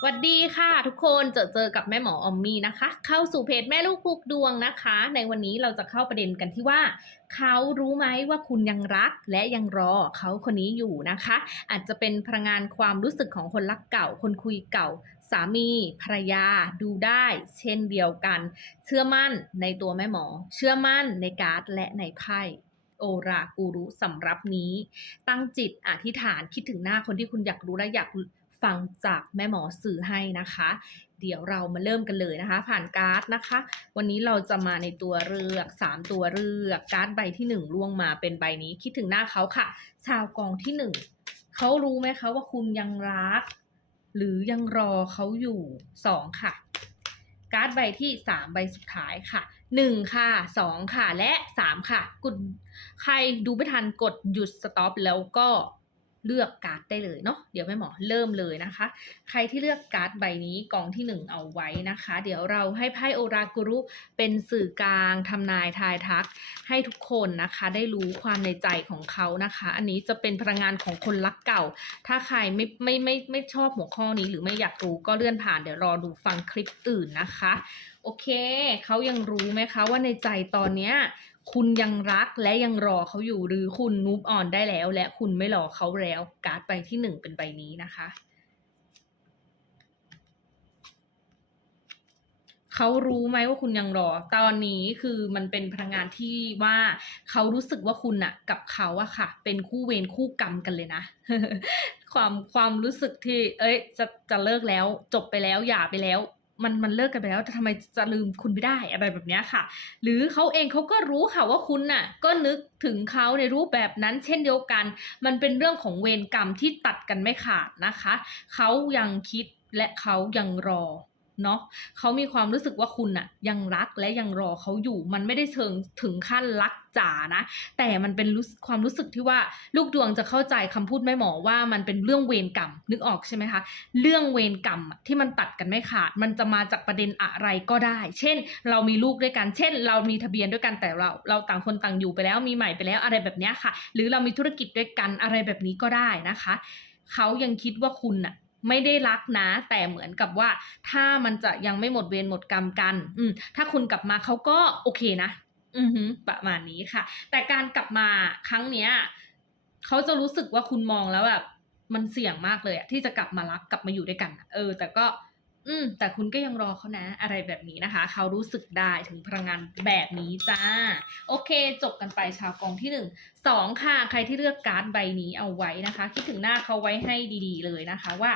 สวัสดีค่ะทุกคนเจอเจอกับแม่หมออมมี่นะคะ เข้าสู่เพจแม่ลูกผูกดวงนะคะ ในวันนี้เราจะเข้าประเด็นกันที่ว่า เขารู้ไหมว่าคุณยังรักและยังรอเขาคนนี้อยู่นะคะ อาจจะเป็นพลังงานความรู้สึกของคนรักเก่า คนคุยเก่า สามีภรรยาดูได้ เช่นเดียวกัน เชื่อมั่นในตัวแม่หมอ เชื่อมั่นในการ์ดและในไพ่โอรากูรุสำรับนี้ ตั้งจิตอธิษฐานคิดถึงหน้าคนที่คุณอยากรู้และอยาก ฟังจากแม่หมอสื่อให้นะคะ เดี๋ยวเรามาเริ่มกันเลยนะคะ ผ่านการ์ดนะคะ วันนี้เราจะมาในตัวเลือก 3 ตัวเลือกการ์ดใบที่1ล่วงมาเป็นใบนี้คิดถึงหน้าเขาค่ะ ชาวกองที่ 1เขารู้ไหมคะว่าคุณยังรัก หรือยังรอเขาอยู่ 2 ค่ะ การ์ดใบที่ 3 ใบสุดท้ายค่ะ 1 ค่ะ 2 ค่ะและ 3 ค่ะกดใครดูไม่ทันกดหยุดสต็อปแล้วก็ เลือกการ์ดได้เลยเนาะเดี๋ยวแม่หมอเริ่มเลยนะคะ ใครที่เลือกการ์ดใบนี้กองที่ 1 เอาไว้นะคะ เดี๋ยวเราให้ไพ่โอรากุรุเป็นสื่อกลางทำนายทายทัก ให้ทุกคนนะคะได้รู้ความในใจของเขานะคะ อันนี้จะเป็นพลังงานของคนรักเก่า ถ้าใครไม่ไม่ไม่ไม่ชอบหัวข้อนี้หรือไม่อยากรู้ก็เลื่อนผ่านเดี๋ยวรอดูฟังคลิปอื่นนะคะ โอเคเขายังรู้ไหมคะว่าในใจตอนเนี้ย คุณยังรักและยังรอเขาอยู่หรือคุณมูฟออนได้แล้ว และคุณไม่รอเขาแล้ว การ์ดใบที่หนึ่งเป็นใบนี้นะคะ เขารู้ไหมว่าคุณยังรอ ตอนนี้คือมันเป็นพลังงานที่ว่าเขารู้สึกว่าคุณอะกับเขาอะค่ะ เป็นคู่เวรคู่กรรมกันเลยนะความความรู้สึกที่ เอ้ย จะจะเลิกแล้ว จบไปแล้วหย่าไปแล้ว มันมันเลิกกันไปแล้วแต่ทำไมจะลืมคุณไม่ได้อะไรแบบนี้ค่ะ หรือเขาเองเขาก็รู้ค่ะว่าคุณน่ะก็นึกถึงเขาในรูปแบบนั้นเช่นเดียวกัน มันเป็นเรื่องของเวรกรรมที่ตัดกันไม่ขาดนะคะ เขายังคิดและเขายังรอ เนาะเขามีความรู้สึกว่าคุณน่ะยังรักและยังรอเขาอยู่ มันไม่ได้เชิงถึงขั้นรักจ๋านะ แต่มันเป็นรู้ความรู้สึกที่ว่าลูกดวงจะเข้าใจคำพูดแม่หมอว่ามันเป็นเรื่องเวรกรรมนึกออกใช่ไหมคะ เรื่องเวรกรรมที่มันตัดกันไม่ขาด มันจะมาจากประเด็นอะไรก็ได้ เช่น เรามีลูกด้วยกัน เช่น เรามีทะเบียนด้วยกันแต่เราเราต่างคนต่างอยู่ไปแล้วมีใหม่ไปแล้วอะไรแบบนี้ค่ะ หรือเรามีธุรกิจด้วยกันอะไรแบบนี้ก็ได้นะคะเขายังคิดว่าคุณน่ะ ไม่ได้รักนะ แต่เหมือนกับว่า ถ้ามันจะยังไม่หมดเวรหมดกรรมกัน อืม ถ้าคุณกลับมาเขาก็โอเคนะ อือหือประมาณนี้ค่ะ แต่การกลับมาครั้งเนี้ยเขาจะรู้สึกว่าคุณมองแล้วแบบมันเสี่ยงมากเลยอะที่จะกลับมารักกลับมาอยู่ด้วยกัน เออ แต่ก็ อืม แต่คุณก็ยังรอเขานะ อะไรแบบนี้นะคะ เขารู้สึกได้ถึงพลังงานแบบนี้จ้า โอเค จบกันไปชาวกองที่หนึ่งสองค่ะ ใครที่เลือกการ์ดใบนี้เอาไว้นะคะ คิดถึงหน้าเขาไว้ให้ดีๆ เลยนะคะว่า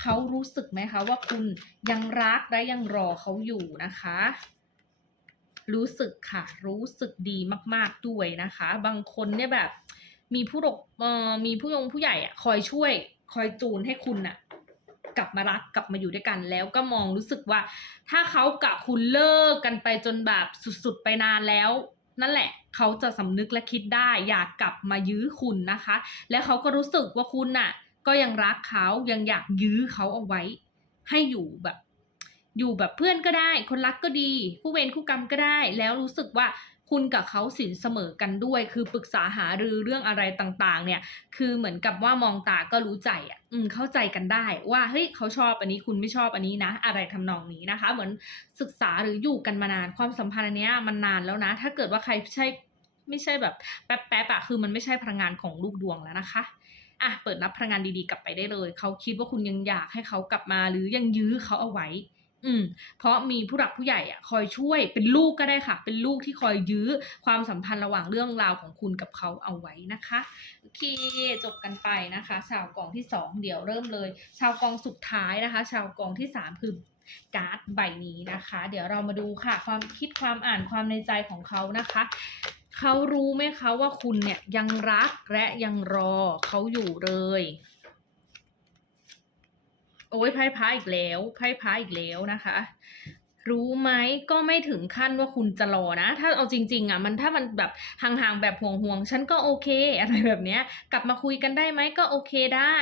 เขารู้สึกไหมคะว่าคุณยังรักและยังรอเขาอยู่นะคะ รู้สึกค่ะ รู้สึกดีมาก ๆด้วยนะคะ บางคนเนี่ยแบบ มีผู้ปกมีผู้ยงผู้ใหญ่อะคอยช่วย คอยจูนให้คุณน่ะ กลับมารักกลับมาอยู่ด้วยกัน แล้วก็มองรู้สึกว่า ถ้าเขากับคุณเลิกกันไปจนแบบสุดๆไปนานแล้ว นั่นแหละเขาจะสำนึกและคิดได้ อยากกลับมายื้อคุณนะคะ และเขาก็รู้สึกว่าคุณน่ะ ก็ยังรักเขายังอยากยื้อเขาเอาไว้ ให้อยู่แบบ อยู่แบบเพื่อนก็ได้ คนรักก็ดี คู่เวรคู่กรรมก็ได้ แล้วรู้สึกว่า คุณกับเขาสินเสมอกันด้วย คือปรึกษาหารือเรื่องอะไรต่างๆ เนี่ย คือเหมือนกับว่ามองตาก็รู้ใจอะ อืม เข้าใจกันได้ ว่าเฮ้ยเขาชอบอันนี้คุณไม่ชอบอันนี้นะ อะไรทำนองนี้นะคะ เหมือนศึกษาหรืออยู่กันมานานความสัมพันธ์อันเนี้ยมันนานแล้วนะ ถ้าเกิดว่าใครใช่ไม่ใช่แบบแป๊บๆอะคือมันไม่ใช่พลังงานของลูกดวงแล้วนะคะอะเปิดรับพลังงานดีๆกลับไปได้เลย เขาคิดว่าคุณยังอยากให้เขากลับมา หรือยังยื้อเขาเอาไว้ อืม เพราะมีผู้หลักผู้ใหญ่อะคอยช่วยเป็นลูกก็ได้ค่ะ เป็นลูกที่คอยยื้อความสัมพันธ์ระหว่างเรื่องราวของคุณกับเขาเอาไว้นะคะโอเคจบกันไปนะคะ ชาวกองที่สองเดี๋ยวเริ่มเลย ชาวกองสุดท้ายนะคะ ชาวกองที่สามคือการ์ดใบนี้นะคะ เดี๋ยวเรามาดูค่ะ ความคิดความอ่านความในใจของเขานะคะเขารู้ไหมคะว่าคุณเนี่ยยังรักและยังรอเขาอยู่เลย โอ้ยไพ่พระอีกแล้วไพ่พระอีกแล้วนะคะ รู้ไหมก็ไม่ถึงขั้นว่าคุณจะรอนะ ถ้าเอาจริง ๆ อะ มันถ้ามันแบบห่างๆแบบห่วงๆฉันก็โอเค อะไรแบบเนี้ย กลับมาคุยกันได้ไหมก็โอเคได้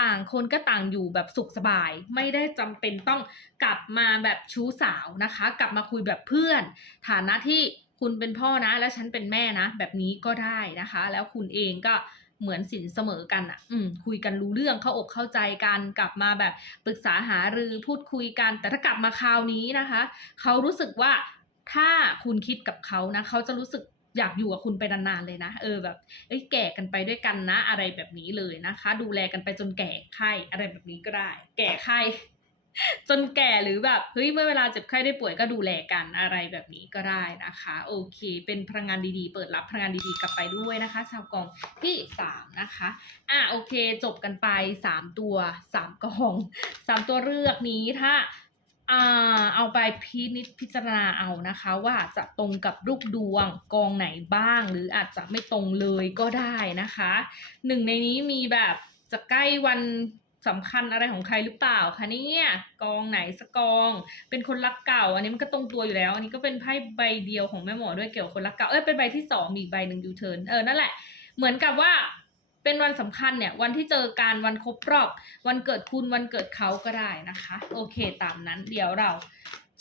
ต่างคนก็ต่างอยู่แบบสุขสบาย ไม่ได้จำเป็นต้องกลับมาแบบชู้สาวนะคะ กลับมาคุยแบบเพื่อน ฐานะที่คุณเป็นพ่อนะ และฉันเป็นแม่นะ แบบนี้ก็ได้นะคะ แล้วคุณเองก็ เหมือนสินเสมอกันอะ อืม คุยกันรู้เรื่องเข้าอกเข้าใจกันกลับมาแบบปรึกษาหารือพูดคุยกัน แต่ถ้ากลับมาคราวนี้นะคะ เขารู้สึกว่าถ้าคุณคิดกับเขานะเขาจะรู้สึกอยากอยู่กับคุณไปนานๆเลยนะ เออแบบเอ้ยแก่กันไปด้วยกันนะ อะไรแบบนี้เลยนะคะ ดูแลกันไปจนแก่ไข้อะไรแบบนี้ก็ได้ แก่ไข้ จนแก่หรือแบบเฮ้ยเมื่อเวลาเจ็บไข้ได้ป่วยก็ดูแลกันอะไรแบบนี้ก็ได้นะคะ โอเค เป็นพลังงานดีๆ เปิดรับพลังงานดีๆกลับไปด้วยนะคะชาวกองที่สามนะคะอะโอเค จบกันไปสามตัวสามกองสามตัวเลือกนี้ถ้าอ่าเอาไปพินิจพิจารณาเอานะคะว่าจะตรงกับรูปดวงกองไหนบ้าง หรืออาจจะไม่ตรงเลยก็ได้นะคะหนึ่งในนี้มีแบบจะใกล้วัน สำคัญอะไรของใครหรือเปล่าคะเนี่ยกองไหนสกอง เป็นคนรักเก่า อันนี้มันก็ตรงตัวอยู่แล้ว อันนี้ก็เป็นไพ่ใบเดียวของแม่หมอด้วยเกี่ยวกับคนรักเก่าเอ้ยเป็นใบที่สองมีใบหนึ่งยูเทิร์นเออนั่นแหละ เหมือนกับว่าเป็นวันสำคัญเนี่ย วันที่เจอการวันครบรอบ วันเกิดคุณวันเกิดเขาก็ได้นะคะ โอเคตามนั้นเดี๋ยวเรา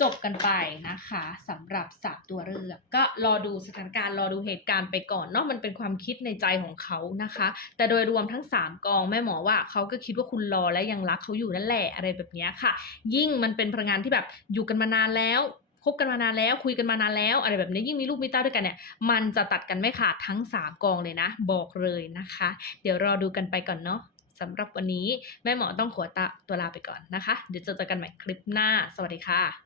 จบกันไปนะคะสำหรับสามตัวเลือกก็รอดูสถานการณ์รอดูเหตุการณ์ไปก่อนเนาะมันเป็นความคิดในใจของเขานะคะ แต่โดยรวมทั้ง 3 กองแม่หมอว่าเขาก็คิดว่าคุณรอและยังรักเขาอยู่นั่นแหละอะไรแบบนี้ค่ะ ยิ่งมันเป็นพลังงานที่แบบอยู่กันมานานแล้วคบกันมานานแล้วคุยกันมานานแล้ว อะไรแบบนี้ยิ่งมีลูกมีเต้าด้วยกันเนี่ยมันจะตัดกันไม่ขาดทั้ง 3 กองเลยนะ บอกเลยนะคะ เดี๋ยวรอดูกันไปก่อนเนาะสำหรับวันนี้แม่หมอต้องขอตาตัวลาไปก่อนนะคะ เดี๋ยวเจอกันใหม่คลิปหน้า สวัสดีค่ะ